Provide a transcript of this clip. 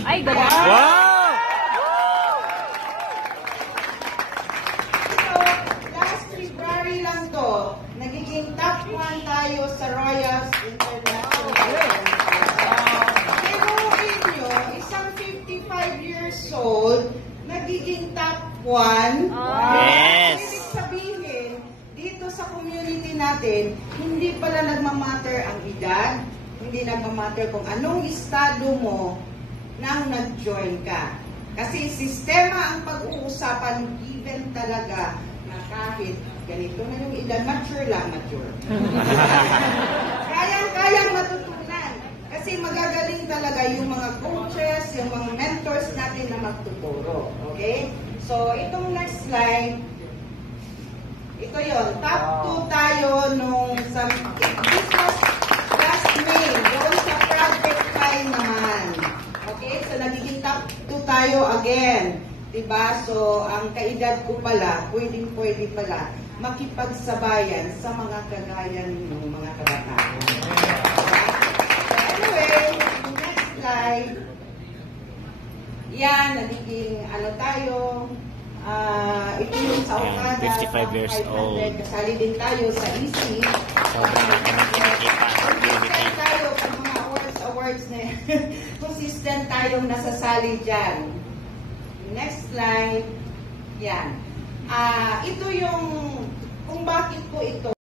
Ay, ganda. Wow! So, last February lang to, nagiging top 1 tayo sa Royals International. Biruin nyo, isang 55 years old, nagiging top 1. Yes! Ibig sabihin, dito sa community natin, hindi pala nagmamatter ang edad, hindi nagmamatter kung anong estado mo nang nag-join ka. Kasi sistema ang pag-uusapan, given talaga na kahit ganito na yung edad, mature lang, mature. Kayang matutunan. Kasi magagaling talaga yung mga coaches, yung mga mentors natin na magtuturo. Okay? So, itong next slide, ito yon, top 2 tayo nung sa, this was last May, doon sa Project 5 naman. Okay, so nagiging top 2 tayo again. Diba? So, ang kaedad ko pala, pwede pala, makipagsabayan sa mga kagaya ng mga kabataan. So, anyway, next slide. Yan, nagiging ano tayo, ito yung sa Okada, 55 years old. Kasali din tayo sa EC. Consistent tayo sa mga awards na consistent tayong nasasali dyan. Next slide. Yan. Ito yung kung bakit po ito